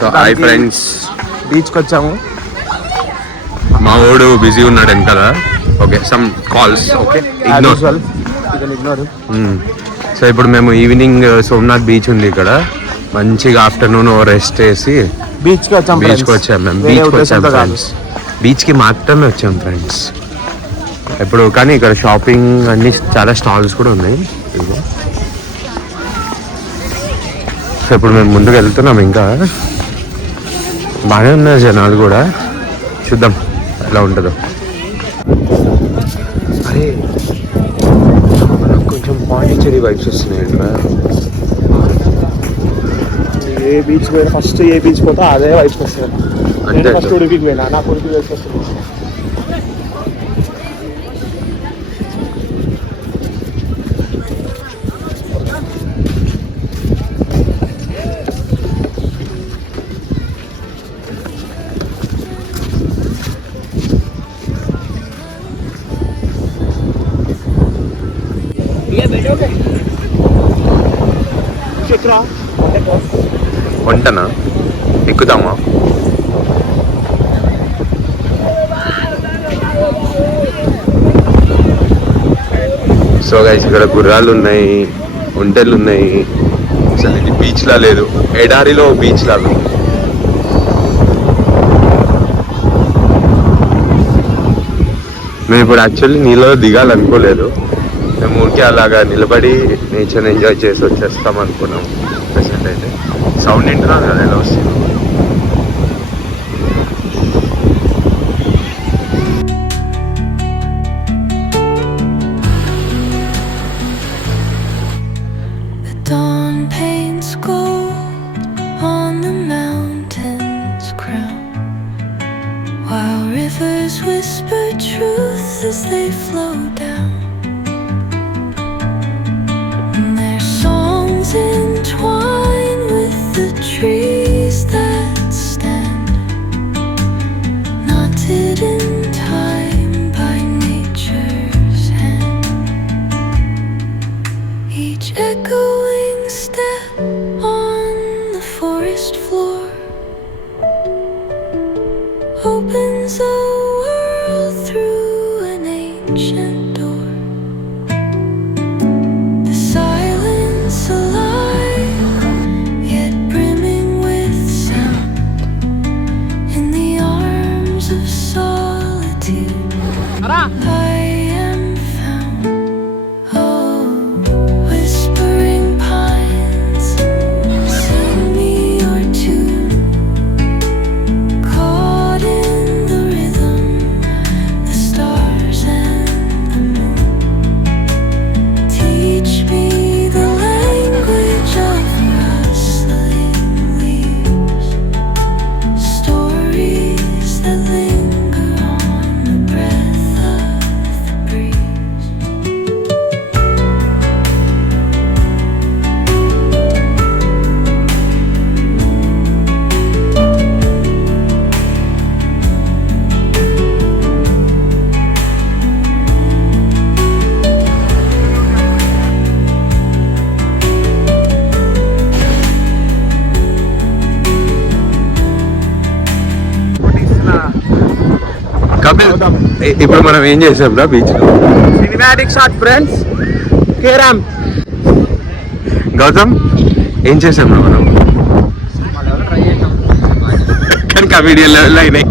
So hi friends, బీచ్కి వచ్చాము. మా వాడు బిజీ ఉన్నాడు కదా. Okay, some calls. Okay, ignore. So ఇప్పుడు మేము ఈవినింగ్ సోమనాథ్ బీచ్ ఉంది ఇక్కడ, మంచిగా ఆఫ్టర్నూన్ రెస్ట్ చేసి బీచ్కి వచ్చాము. మేము బీచ్కి వచ్చాం ఫ్రెండ్స్. బీచ్కి మాత్రమే వచ్చాం ఫ్రెండ్స్ ఇప్పుడు. కానీ ఇక్కడ షాపింగ్ అన్ని చాలా స్టాల్స్ కూడా ఉన్నాయి. సో ఇప్పుడు మేము ముందుకు వెళ్తున్నాం. ఇంకా బాగానే ఉన్నారు జనాలు కూడా, చూద్దాం ఎలా ఉంటుందో. అరే కొంచెం పాండిచ్చేరి వైబ్స్ వస్తున్నాయి ఇక్కడ. ఏ బీచ్ పోయినా ఫస్ట్ ఏ బీచ్ పోతా అదే వైబ్స్ వస్తుంది. అంతే, ఫస్ట్ ఉడిపికి పోయినా నాకు ఉడిపి వైబ్స్ వస్తుంది. వంటనా ఎక్కుదామా? సో గైస్, ఇక్కడ గుర్రాలు ఉన్నాయి, ఒంటెలు ఉన్నాయి. అసలు ఇది బీచ్ లా లేదు, ఎడారిలో బీచ్ లాగా. మేము ఇప్పుడు యాక్చువల్లీ నీళ్ళలో దిగాలనుకోలేదు. మేము ఊరికే అలాగా నిలబడి నేచర్ ఎంజాయ్ చేసి వచ్చేస్తాం అనుకున్నాం. ప్రెసెంట్ అయితే సౌండ్ వింటున్నాను కదా ఎలా వస్తుంది. Dawn paints gold on the mountain's crown, while rivers whisper truth as they flow down. And their songs entwine with the trees that stand, knotted in time by nature's hand. Each echoing step on the forest floor opens a world through an ancient door. The silence alive, yet brimming with sound, in the arms of solitude I am found. Oh, whispering pines, sing me your tune, caught in the rhythm, the stars and the moon. Teach me the language of rustling leaves, stories that linger on the breath of the breeze. Kapil, ఇప్పుడు మనం ఏం చేసాం రా beach లో? Cinematic shot friends. కేరామ్ గౌతమ్, ఏం చేసాం రా మనం? కానీ కమెడియన్ లెవెల్లో అయినాయి.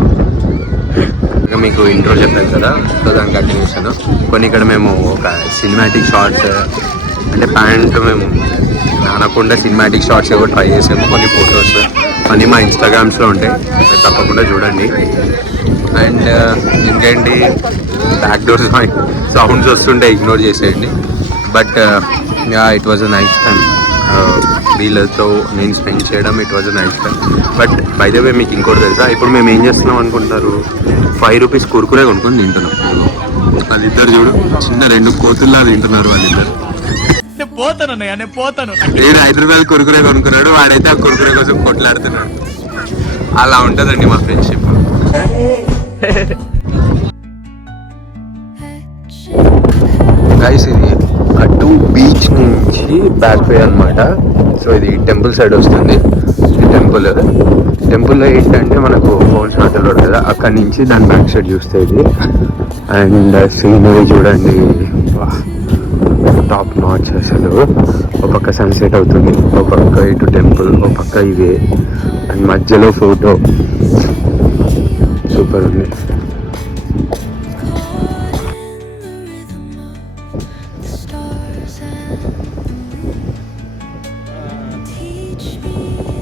ఇంకా మీకు ఇంట్రో చెప్పాను కదా, సో దాని కంటిన్యూషన్. కొన్ని ఇక్కడ మేము ఒక సినిమాటిక్ షార్ట్స్, అంటే ప్యాంట్ మేము నానకుండా సినిమాటిక్ షార్ట్స్ ఏవో ట్రై చేసాము. కొన్ని ఫొటోస్ అన్నీ మా ఇన్స్టాగ్రామ్స్లో ఉంటాయి, మీరు తప్పకుండా చూడండి. అండ్ ఇంకేంటి, బ్యాక్ డోర్ సౌండ్స్ వస్తుంటే ఇగ్నోర్ చేసేయండి. But it was a nice time. వీళ్ళతో నేను స్పెండ్ చేయడం, it was a nice time. But by the way మీకు ఇంకోటి తెలుసా, ఇప్పుడు మేము ఏం చేస్తున్నాం అనుకుంటారు, 5 రూపీస్ కుర్కురే కొనుక్కొని తింటున్నాం. వాళ్ళిద్దరు చూడు, చిన్న 2 కోతుల్లా తింటున్నారు వాళ్ళిద్దరు. నేను 5 రూపాయలు కుర్కురే కొనుక్కున్నాడు, వాడైతే ఆ కుర్కురే కోసం కొట్లాడుతున్నాడు. అలా ఉంటుందండి మా ఫ్రెండ్షిప్. గైస్, ఇది అడ్డు బీచ్ నుంచి బ్యాక్ వే అనమాట. సో ఇది టెంపుల్ సైడ్ వస్తుంది. ఈ టెంపుల్లో ఏంటంటే మనకు ఫోన్స్ నాటలు కదా, అక్కడి నుంచి దాని బ్యాక్ సైడ్ చూస్తే ఇది. అండ్ సీనరీ చూడండి, టాప్ నాచ్ అసలు. ఒక పక్క సన్సెట్ అవుతుంది, ఒక పక్క ఇటు టెంపుల్, ఒక పక్క ఇవే, అండ్ మధ్యలో ఫోటో. సూపర్ ఉంది. stars and teach me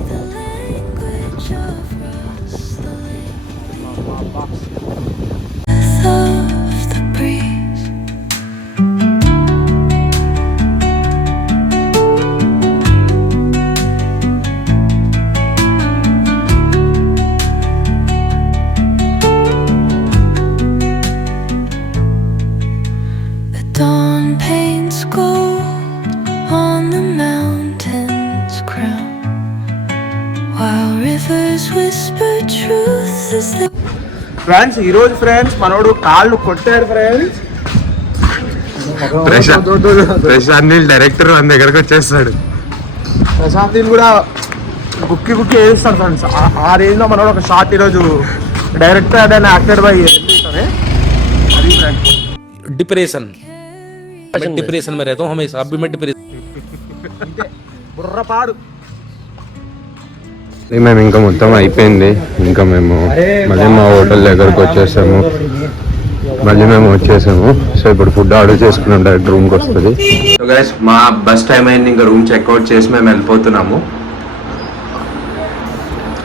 the language of rustling of the breeze. The dawn paints gold on the mountain's crown, while rivers whisper truth as they friends ఈరోజు ఫ్రెండ్స్ మనోడు కాళ్ళు కొట్టారు friends. Prashanth director మన దగ్గరకు వచ్చేస్తాడు. ప్రశాంత్ కూడా బుక్కి వేస్తాడు ఫ్రెండ్స్. ఆ రేంజ్ లో మనోడు ఒక షార్ట్ ఈరోజు డైరెక్టర్ అండ్ యాక్టర్ బై అది ఫ్రెండ్స్. डिप्रेशन में रहता हूँ हमेशा. अभी मैं डिप्रेशन బుర్రపాడు. మేము ఇంకా మొత్తం అయిపోయింది. ఇంకా మేము మళ్ళీ మా హోటల్ దగ్గరకు వచ్చేసాము. సో ఇప్పుడు ఫుడ్ ఆర్డర్ చేసుకున్నాం, డైరెక్ట్ రూమ్కి వస్తుంది. సో గైస్ మా బస్ టైం అయింది, ఇంకా రూమ్ చెక్అవుట్ చేసి మేము వెళ్ళిపోతున్నాము.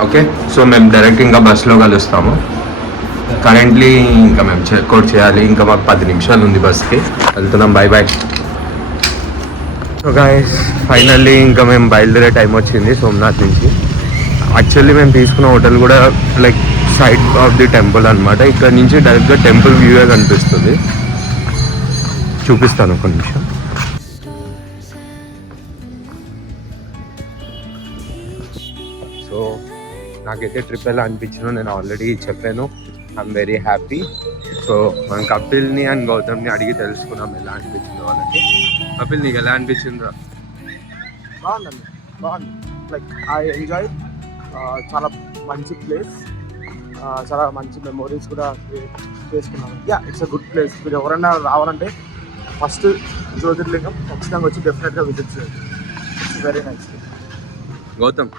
ఓకే, సో మేము డైరెక్ట్ ఇంకా బస్లో కలుస్తాము. కరెంట్లీ ఇంకా మేము చెక్అవుట్ చేయాలి, ఇంకా మాకు 10 నిమిషాలు ఉంది బస్కి. వెళ్తున్నాం, bye bye. So guys finally ఇంకా మేము బయలుదేరే టైం వచ్చింది సోమనాథ్ నుంచి. యాక్చువల్లీ మేము తీసుకున్న హోటల్ కూడా like side of the temple అనమాట. ఇక్కడ నుంచి డైరెక్ట్గా టెంపుల్ వ్యూయే కనిపిస్తుంది. చూపిస్తాను ఒక నిమిషం. సో నాకైతే ట్రిప్ ఎలా అనిపించిందో నేను ఆల్రెడీ చెప్పాను. I'm very happy. సో మనం కపిల్ని అండ్ గౌతమ్ని అడిగి తెలుసుకున్నాం ఎలా అనిపించిందో వాళ్ళకి. కపిల్ నీకు ఎలా అనిపించిందో? బాగుందండి, బాగుంది. Like I enjoy. చాలా మంచి ప్లేస్, చాలా మంచి మెమోరీస్ కూడా చేసుకున్నాను. Yeah, it's a good place. మీరు ఎవరైనా రావాలంటే ఫస్ట్ జ్యోతిర్లింగం ఖచ్చితంగా వచ్చి డెఫినెట్గా విజిట్ చేయండి. It's very nice. గౌతమ్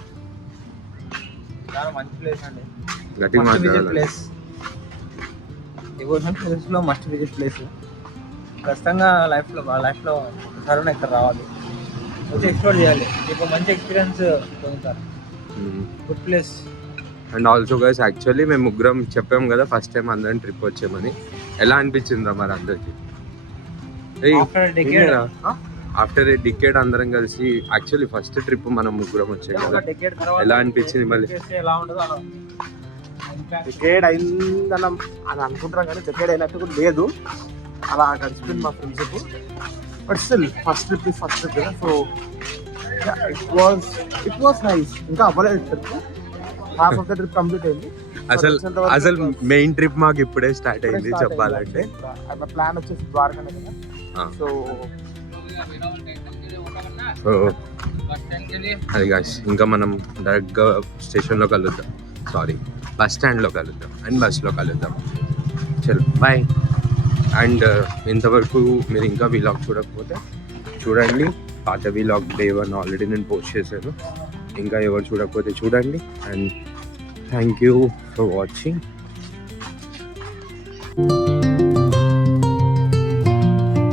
చాలా మంచి ప్లేస్ అండి. గట్టిగా మస్ట్ విజిట్ మాట్లాడాలి. ప్లేస్. డివోషన్ ప్లేస్లో మస్ట్ విజిట్ ప్లేస్. ఖచ్చితంగా లైఫ్లో ఒకసారి ఇక్కడ రావాలి, వచ్చి ఎక్స్ప్లోర్ చేయాలి. ఇప్పుడు మంచి ఎక్స్పీరియన్స్ పొందుతారు. Good place. And also guys actually మేము ముగ్గురం చెప్పాము కదా ఫస్ట్ టైం అందరం ట్రిప్ వచ్చామని. ఎలా అనిపించిందా మరి అందరికి? ఆఫ్టర్ ఏ డికేడ్ అందరం కలిసి యాక్చువల్లీ ఫస్ట్ ట్రిప్ మనం ముగ్గురం వచ్చాం కదా. ఎలా అనిపించింది మళ్ళీ? ఎలా ఉండదు అలా డికేడ్ అయిందని అని అనుకుంటాం కానీ డికేడ్ అయినట్టు కూడా లేదు. అలా గడిచిపోయింది మా friendship. But still first trip is first trip కదా. So it was nice. ఇంకా అవ్వలేదు trip, half of the trip complete అయింది. అసలు మెయిన్ ట్రిప్ మాకు ఇప్పుడే స్టార్ట్ అయింది చెప్పాలంటే. ప్లాన్ వచ్చేసి ద్వారకానే కదా. సో అది గాస్ ఇంకా మనం డైరెక్ట్గా స్టేషన్లో కలుద్దాం, సారీ బస్ స్టాండ్లో కలుద్దాం అండ్ బస్లో కలుద్దాం. చలో బాయ్. అండ్ ఇంతవరకు మీరు ఇంకా వీలాగ్ చూడకపోతే చూడండి. పాత వీలాగ్ డే 1 ఆల్రెడీ నేను పోస్ట్ చేశాను. ఇంకా ఎవరు చూడకపోతే చూడండి. And thank you for watching.